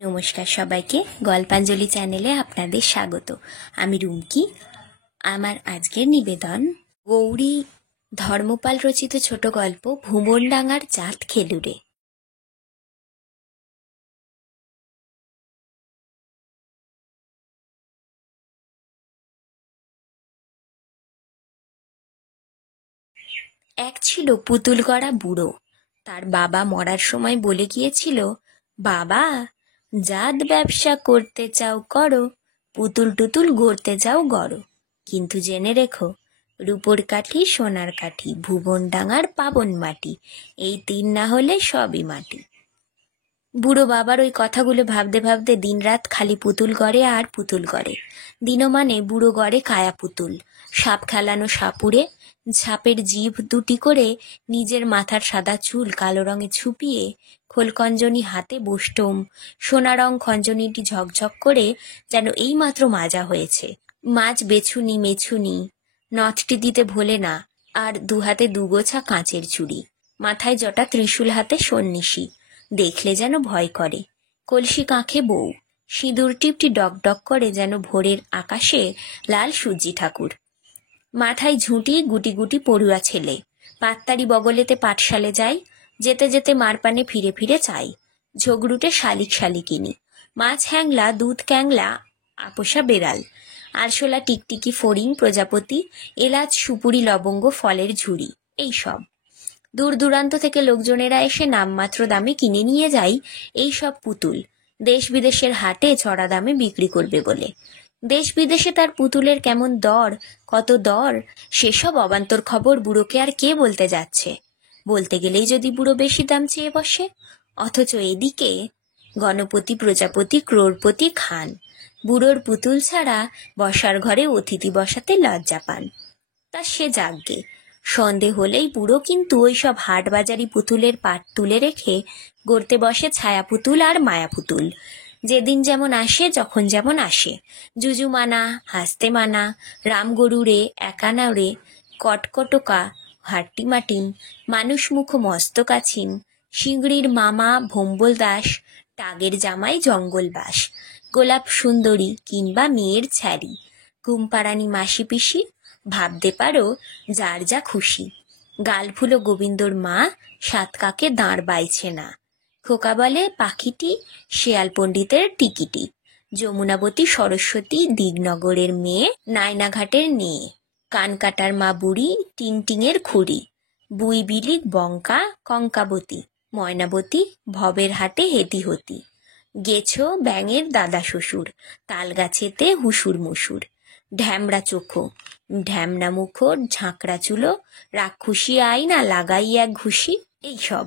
নমস্কার সবাইকে, গল্পাঞ্জলি চ্যানেলে আপনাদের স্বাগত। আমি রুমকি। আমার আজকের নিবেদন গৌরী ধর্মপাল রচিত ছোট গল্প ভুবনডাঙার জাত খেলুড়ে। এক ছিল পুতুল গড়া বুড়ো। তার বাবা মরার সময় বলে গিয়েছিল, বাবা, জাত ব্যবসা করতে চাও করো, পুতুল টুতুল গড়তে যাও গড়ো, কিন্তু জেনে রেখো, রূপোর কাঠি সোনার কাঠি ভুবনডাঙার পাবন মাটি, এই তিন না হলে সবই মাটি। বুড়ো বাবার ওই কথাগুলো ভাবতে ভাবতে দিনরাত খালি পুতুল গড়ে আর পুতুল গড়ে। দিনমানে বুড়ো গড়ে কায়া পুতুল, সাপ খেলানো সাপুড়ে, সাপের জিভ দুটি করে, নিজের মাথার সাদা চুল কালো রঙে ছুপিয়ে, খোলকঞ্জনি হাতে বষ্টম, সোনা রং খঞ্জনিটি ঝকঝক করে যেন এইমাত্র মাজা হয়েছে। মাছ বেছুনি মেছুনি, নথটি দিতে ভোলে না, আর দুহাতে দুগোছা কাঁচের চুড়ি, মাথায় জটা, ত্রিশূল হাতে সন্ন্যাসী, দেখলে যেন ভয় করে। কলসি কাঁখে বউ, সিঁদুর টিপটি ডকডক করে যেন ভোরের আকাশে লাল সূর্যি ঠাকুর। মাথায় ঝুঁটি, গুটি গুটি পড়ুয়া ছেলে, পাত্তারি বগলেতে পাঠশালে যাই, যেতে যেতে মারপানে ফিরে ফিরে চাই। ঝগড়ুটে শালিক শালিকিনী, মাছ হ্যাংলা দুধ ক্যাংলা আপোষা বেড়াল, আরশোলা টিকটিকি ফড়িং প্রজাপতি, এলাচ সুপুরি লবঙ্গ ফলের ঝুড়ি, এই সব। দূর দূরান্ত থেকে লোকজনেরা এসে নামমাত্র দামে কিনে নিয়ে যায় এই সব পুতুল, দেশ বিদেশের হাটে চড়া দামে বিক্রি করবে বলে। দেশ বিদেশে তার পুতুলের কেমন দর, কত দর, সেসব অবান্তর খবর বুড়োকে আর কে বলতে যাচ্ছে? বলতে গেলেই যদি বুড়ো বেশি দাম চেয়ে বসে। অথচ এদিকে গণপতি প্রজাপতি ক্রোড়পতি খান বুড়োর পুতুল ছাড়া বসার ঘরে অতিথি বসাতে লজ্জা পান। তা সে যাগ্গে, সন্ধে হলেই বুড়ো কিন্তু ওই সব হাট বাজারি পুতুলের পাট তুলে রেখে গড়তে বসে ছায়া পুতুল আর মায়া পুতুল। যেদিন যেমন আসে, যখন যেমন আসে, জুজু মানা, হাসতে মানা, রামগরুরে, একানারে, কটকটকা, হাট্টি মাটিম, মানুষ মুখ মস্তকাছিম, শিংড়ির মামা ভম্বল দাস, টাগের জামাই জঙ্গলবাস, গোলাপ সুন্দরী কিংবা মেয়ের ছ্যারি, ঘুমপাড়ানি মাসি পিসি, ভাবতে পারো যার যা খুশি। গালফুলো গোবিন্দর মা সাত কাকে দাঁড় বাইছে না, খোকা বলে পাখিটি শেয়াল পণ্ডিতের টিকিটি, যমুনাবতী সরস্বতী দিগনগরের মেয়ে নায়নাঘাটের নেয়ে, কানকাটার মা বুড়ি টিংটিংয়ের খুঁড়ি, বুই বিলিক বঙ্কা কঙ্কাবতী, ময়নাবতী ভবের হাটে হেতিহতি, গেছো ব্যাঙের দাদা শ্বশুর, তাল গাছেতে হুসুর মুসুর, ঢ্যামড়া চোখো, ঢ্যামনা মুখো, ঝাঁকড়া চুলো, রাক্ষুসী আইনা লাগাই এক ঘুষি, এইসব।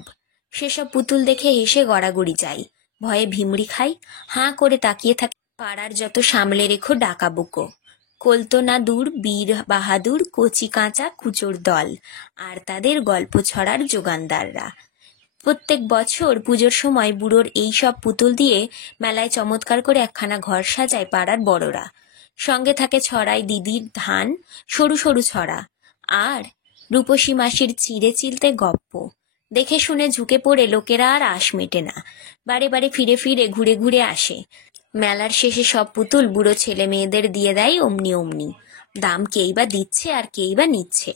সেসব পুতুল দেখে হেসে গড়াগড়ি যাই, ভয়ে ভিমড়ি খাই, হাঁ করে তাকিয়ে থাকি। পাড়ার যত সামলে রেখো ডাকাবুকো, কলতনা দূর বীর বাহাদুর কচি কাঁচা কুচোর দল, আর তাদের গল্প ছড়ার যোগানদাররা। প্রত্যেক বছর পুজোর সময় বুড়োর এই সব পুতুল দিয়ে মেলায় চমৎকার করে একখানা ঘর সাজায় পাড়ার বড়রা। সঙ্গে থাকে ছড়ায় দিদির ধান, সরু সরু ছড়া, আর রূপসী মাসির চিড়ে চিলতে গপ্প। দেখে শুনে ঝুঁকে পড়ে লোকেরা আর আশ মেটে না, বারে বারে ফিরে ফিরে ঘুরে ঘুরে আসে। মেলার শেষে সব পুতুল বুড়ো ছেলে মেয়েদের দিয়ে দেয় অমনি অমনি। দাম কেই বা দিচ্ছে আর কেই বা নিচ্ছে।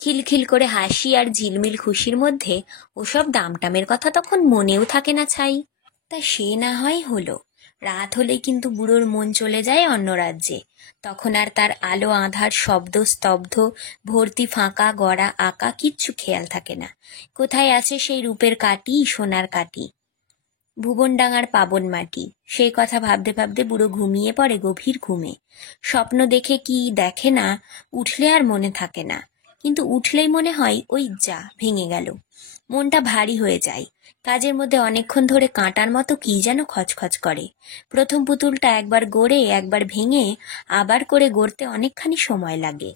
খিলখিল করে হাসি আর ঝিলমিল খুশির মধ্যে ওসব দামটামের কথা তখন মনেও থাকে না ছাই। তা সে না হয় হলো। রাত হলেই কিন্তু বুড়োর মন চলে যায় অন্য রাজ্যে। তখন আর তার আলো আঁধার শব্দ স্তব্ধ ভর্তি ফাঁকা গড়া আঁকা কিচ্ছু খেয়াল থাকে না। কোথায় আছে সেই রূপের কাটি সোনার কাটি, ভুবনডাঙার পাবন মাটি, সেই কথা ভাবতে ভাবতে বুড়ো ঘুমিয়ে পড়ে গভীর ঘুমে। স্বপ্ন দেখে কি দেখে না, উঠলে আর মনে থাকে না, কিন্তু উঠলেই মনে হয় ওই যা ভেঙে গেল। মনটা ভারী হয়ে যায়, কাজের মধ্যে অনেকক্ষণ ধরে কাঁটার মতো কি যেন খচখচ করে। প্রথম পুতুলটা একবার গড়ে একবার ভেঙে আবার করে গড়তে অনেকখানি সময় লাগে।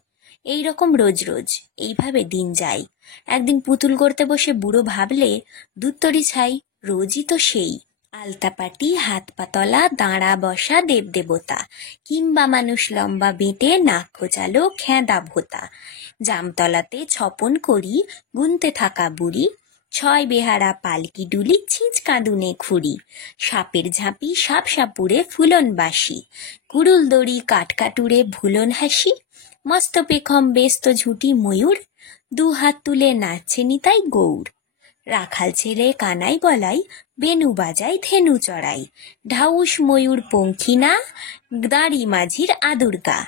এই রকম রোজ রোজ এইভাবে দিন যায়। একদিন পুতুল গড়তে বসে বুড়ো ভাবলে, দুত্তরি ছাই, রোজই তো সেই আলতাপাটি হাত পাতলা দাঁড়া বসা দেবদেবতা, কিংবা মানুষ লম্বা বেঁটে নাক খোঁচালো খেঁদা ভোতা, জামতলাতে ছপন করি গুনতে থাকা বুড়ি, ছয় বেহারা পালকি ডুলি ছিঁচ কাঁদুনে খুঁড়ি, সাপের ঝাঁপি সাপ সাপুরে ফুলন বাসি, কুড়ুল দড়ি কাটকাটুরে ভুলন হাসি, মস্ত পেখম বেস্ত ঝুটি ময়ূর, দু হাত তুলে নাচছে নিতাই গৌর। রাখাল ছেলে কানাই বলাই, বেনু বাজাই ধেনু চড়াই, ঢাউস ময়ূর পঙ্খিনা, দাঁড়ি মাঝির আদুর গা,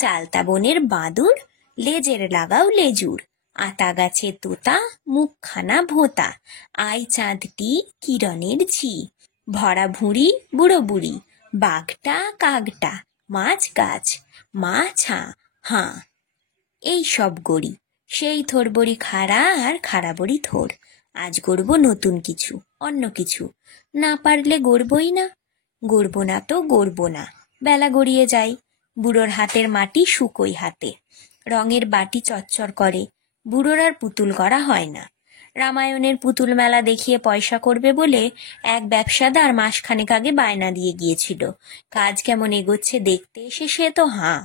চালতা বনের বাঁদুর, লেজের লাগাও লেজুর, আতা গাছে তোতা, মুখখানা ভোঁতা, আই চাঁদটি কিরণের ঝি, ভরা ভুঁড়ি বুড়ো বুড়ি, বাঘটা কাকটা, মাছ গাছ, মা ছা হাঁ। এই সব গড়ি, সেই থোর বড়ি খাড়া আর খাড়া বড়ি থোর। আজ গড়ব নতুন কিছু, অন্য কিছু, না পারলে গড়বই না। গড়ব না তো গড়ব না, বেলা গড়িয়ে যায়। বুড়োর হাতের মাটি শুকোই হাতে, রঙের বাটি চচ্চর করে। বুড়োর আর পুতুল গড়া হয় না। রামায়ণের পুতুল মেলা দেখিয়ে পয়সা করবে বলে এক ব্যবসাদার মাসখানেক আগে বায়না দিয়ে গিয়েছিল। কাজ কেমন এগোচ্ছে দেখতে এসে সে তো হাঁ।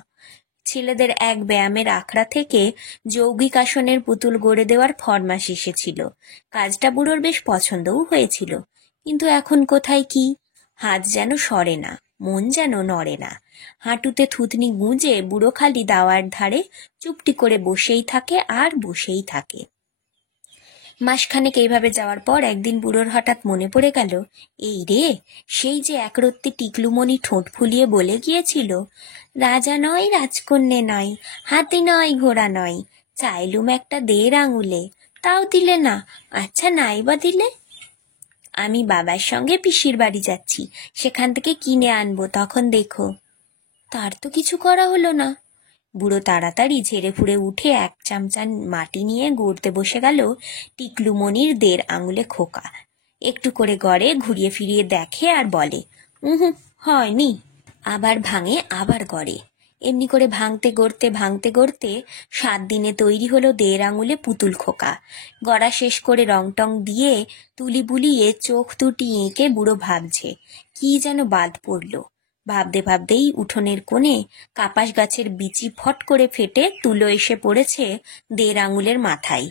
ছেলেদের এক ব্যায়ামের আখড়া থেকে যৌগিক আসনের পুতুল গড়ে দেওয়ার ফরমাশ এসেছিল। কাজটা বুড়োর বেশ পছন্দও হয়েছিল, কিন্তু এখন কোথায় কি, হাত যেন সরে না, মন যেন নড়ে না। হাঁটুতে থুতনি গুঁজে বুড়ো খালি দাওয়ার ধারে চুপটি করে বসেই থাকে আর বসেই থাকে। মাসখানেক এইভাবে যাওয়ার পর একদিন বুড়োর হঠাৎ মনে পড়ে গেল, এই রে, সেই যে একরত্তি টিকলুমণি ঠোঁট ফুলিয়ে বলে গিয়েছিল, রাজা নয় রাজকন্যে নয়, হাতি নয় ঘোড়া নয়, চাইলুম একটা 1.5 আঙুলে, তাও দিলে না। আচ্ছা নাই বা দিলে? আমি বাবার সঙ্গে পিসির বাড়ি যাচ্ছি, সেখান থেকে কিনে আনবো, তখন দেখো। তার তো কিছু করা হলো না। বুড়ো তাড়াতাড়ি ঝেড়ে ফুড়ে উঠে 1 চামচা মাটি নিয়ে গড়তে বসে গেল টিকলুমণির 1.5 আঙুলে খোকা। একটু করে গড়ে, ঘুরিয়ে ফিরিয়ে দেখে আর বলে, হয়নি। আবার ভাঙে, আবার গড়ে। এমনি করে ভাঙতে গড়তে 7 দিনে তৈরি হলো 1.5 আঙুলে পুতুল খোকা। গড়া শেষ করে রং টং দিয়ে তুলি বুলিয়ে চোখ দুটি এঁকে বুড়ো ভাবছে, কি যেন বাদ পড়ল। ভাবতেই উঠোনের কোণে কাপাস গাছের বিচি ফট করে ফেটে তুলো এসে পড়েছে 1.5 আঙুলের মাথায়।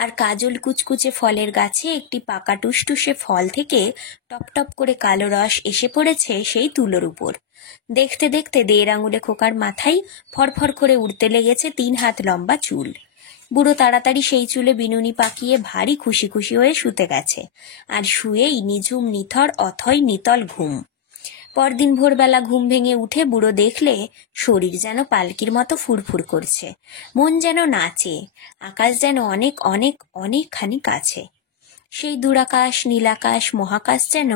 আর কাজল কুচকুচে ফলের গাছে একটি পাকা টুসটুসে ফল থেকে টপ টপ করে কালো রস এসে পড়েছে সেই তুলোর উপর। দেখতে 1.5 আঙুলে খোকার মাথায় ফরফর করে উঠতে লেগেছে 3 হাত লম্বা চুল। বুড়ো তাড়াতাড়ি সেই চুলে বিনুনি পাকিয়ে ভারী খুশি খুশি হয়ে শুতে গেছে, আর শুয়েই নিঝুম নিথর অথই নিতল ঘুম। পরদিন ভোরবেলা ঘুম ভেঙে উঠে বুড়ো দেখলে শরীর যেন পালকির মতো ফুরফুর করছে, মন যেন নাচে, আকাশ যেন অনেক অনেক অনেকখানি কাছে। সেই দূরাকাশ, নীলাকাশ, মহাকাশ যেন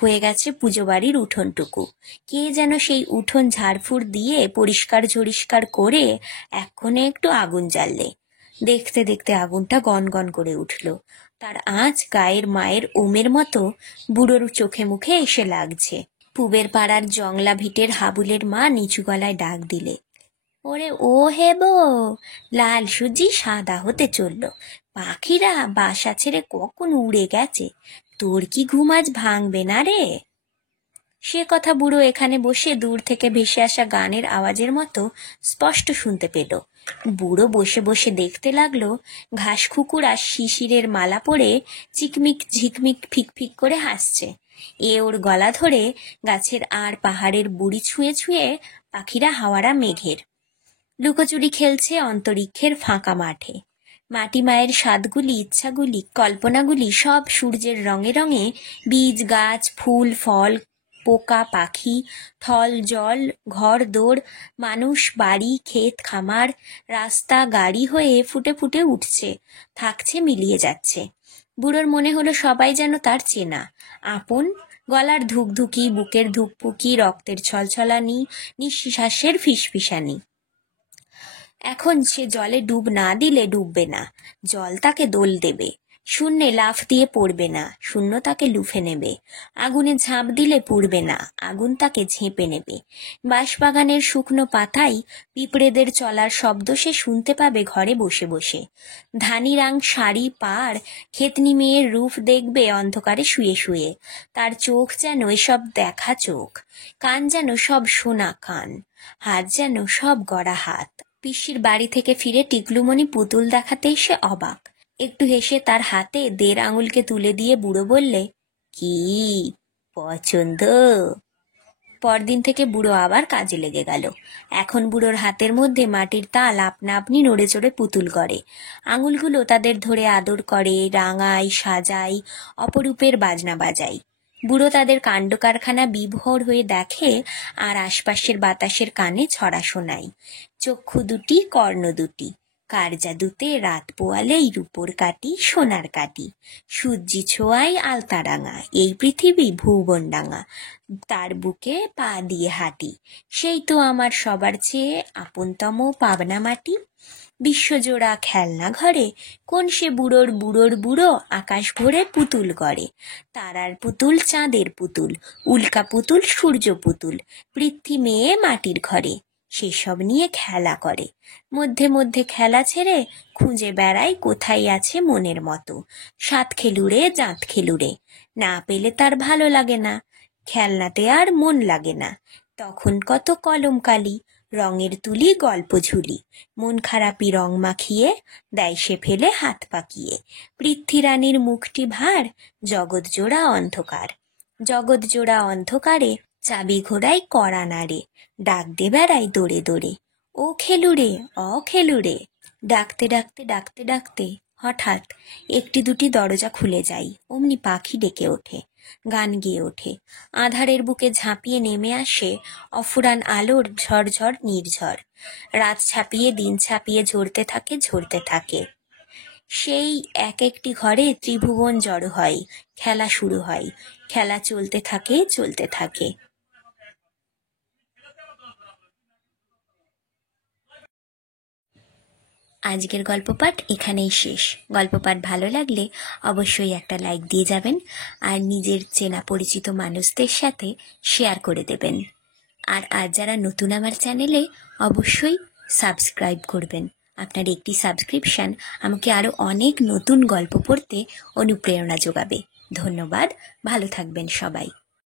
হয়ে গেছে পুজো বাড়ির উঠোনটুকু। কে যেন সেই উঠোন ঝাড়ফুড় দিয়ে পরিষ্কার ঝরিষ্কার করে এক্ষণে একটু আগুন জ্বাললে। দেখতে আগুনটা গনগন করে উঠল। তার আঁচ গায়ের মায়ের ওমের মতো বুড়োর চোখে মুখে এসে লাগছে। পুবের পাড়ার জংলা ভিটের হাবুলের মা নিচু গলায় ডাক দিলে, ওরে ও হেবো, লাল সুজি সাদা হতে চলল, পাখিরা বাসা ছেড়ে কখন উড়ে গেছে, তোর কি ঘুম আজ ভাঙবে না রে? সে কথা বুড়ো এখানে বসে দূর থেকে ভেসে আসা গানের আওয়াজের মতো স্পষ্ট শুনতে পেল। বুড়ো বসে বসে দেখতে লাগলো ঘাস কুকুরা শিশিরের মালা পরে চিকমিক ঝিকমিক ফিকফিক করে হাসছে। এ ওর গলা ধরে গাছের আর পাহাড়ের বুড়ি ছুঁয়ে ছুঁয়ে পাখিরা হাওয়ারা মেঘের লুকোচুরি খেলছে অন্তরিক্ষের ফাঁকা মাঠে। মাটি মায়ের স্বাদগুলি, ইচ্ছাগুলি, কল্পনাগুলি সব সূর্যের রঙে রঙে বীজ, গাছ, ফুল, ফল, পোকা, পাখি, থল, জল, ঘর দোর, মানুষ, বাড়ি, ক্ষেত, খামার, রাস্তা, গাড়ি হয়ে ফুটে ফুটে উঠছে, থাকছে, মিলিয়ে যাচ্ছে। বুড়োর মনে হলো সবাই যেন তার চেনা, আপন। গলার ধুকধুকি, বুকের ধুকপুকি, রক্তের ছলছলানি, নিঃশ্বাসের ফিসফিসানি। এখন সে জলে ডুব না দিলে ডুববে না, জল তাকে দোল দেবে। শূন্যে লাফ দিয়ে পড়বে না, শূন্য তাকে লুফে নেবে। আগুনে ঝাঁপ দিলে পুড়বে না, আগুন তাকে ঝেঁপে নেবে। বাঁশবাগানের শুকনো পাতায় পিঁপড়েদের চলার শব্দ সে শুনতে পাবে ঘরে বসে বসে। ধানি রাং শাড়ি পাড় খেতনি মেয়ের রূপ দেখবে অন্ধকারে শুয়ে শুয়ে। তার চোখ যেন এসব দেখা চোখ, কান যেন সব শোনা কান, হাত যেন সব গড়া হাত। পিসির বাড়ি থেকে ফিরে টিকলুমণি পুতুল দেখাতেই সে অবাক। একটু হেসে তার হাতে 1.5 আঙুলকে তুলে দিয়ে বুড়ো বললে, কি পছন্দ? পরদিন থেকে বুড়ো আবার কাজে লেগে গেল। এখন বুড়োর হাতের মধ্যে মাটির তাল আপনা আপনি নড়ে চড়ে পুতুল করে। আঙুলগুলো তাদের ধরে আদর করে, রাঙায়, সাজায়, অপরূপের বাজনা বাজায়। বুড়ো তাদের কাণ্ড কারখানা বিভোর হয়ে দেখে আর আশপাশের বাতাসের কানে ছড়া শোনায়। চক্ষু দুটি, কর্ণ দুটি, কার জাদুতে রাত পোয়ালেই রূপোর কাটি, সোনার কাটি, সূর্যি ছোঁয়ায় আলতারাঙা, এই পৃথিবী ভুবনডাঙা, তার বুকে পা দিয়ে হাঁটি, সেই তো আমার সবার চেয়ে আপনতম পাবনা মাটি। বিশ্বজোড়া খেলনা ঘরে কোন সে বুড়োর বুড়োর বুড়ো আকাশ ভরে পুতুল গড়ে। তারার পুতুল, চাঁদের পুতুল, উল্কা পুতুল, সূর্য পুতুল, পৃথ্বী মেয়ে মাটির ঘরে, সেসব নিয়ে খেলা করে। মধ্যে মধ্যে খেলা ছেড়ে খুঁজে বেড়ায় কোথায় আছে মনের মতো। সাত খেলুড়ে, জাত খেলুড়ে, না পেলে তার ভালো লাগে না, খেলনাতে আর মন লাগে না। তখন কত কলমকালি, রঙের তুলি, গল্প ঝুলি, মন খারাপি রং মাখিয়ে দেয় সে ফেলে হাত পাকিয়ে। পৃথ্বীরানীর মুখটি ভার, জগৎ জোড়া অন্ধকার, জগৎ জোড়া অন্ধকারে চাবি ঘোড়ায় কড়া নাড়ে, ডাক দে বেড়ায় দৌড়ে দৌড়ে, ও খেলুড়ে, অ খেলুড়ে। ডাকতে ডাকতে ডাকতে ডাকতে হঠাৎ একটি দুটি দরজা খুলে যায়, অমনি পাখি ডেকে ওঠে, গান গেয়ে ওঠে। আঁধারের বুকে ঝাঁপিয়ে নেমে আসে অফুরান আলোর ঝরঝর নির্ঝর। রাত ছাপিয়ে দিন ছাপিয়ে ঝরতে থাকে, ঝরতে থাকে। সেই এক একটি ঘরে ত্রিভুবন জড়ো হয়, খেলা শুরু হয়, খেলা চলতে থাকে, চলতে থাকে। আজকের গল্প পাঠ এখানেই শেষ। গল্প পাঠ ভালো লাগলে অবশ্যই একটা লাইক দিয়ে যাবেন আর নিজের চেনা পরিচিত মানুষদের সাথে শেয়ার করে দেবেন। আর আজ যারা নতুন আমার চ্যানেলে, অবশ্যই সাবস্ক্রাইব করবেন। আপনার একটি সাবস্ক্রিপশন আমাকে আরও অনেক নতুন গল্প পড়তে অনুপ্রেরণা যোগাবে। ধন্যবাদ, ভালো থাকবেন সবাই।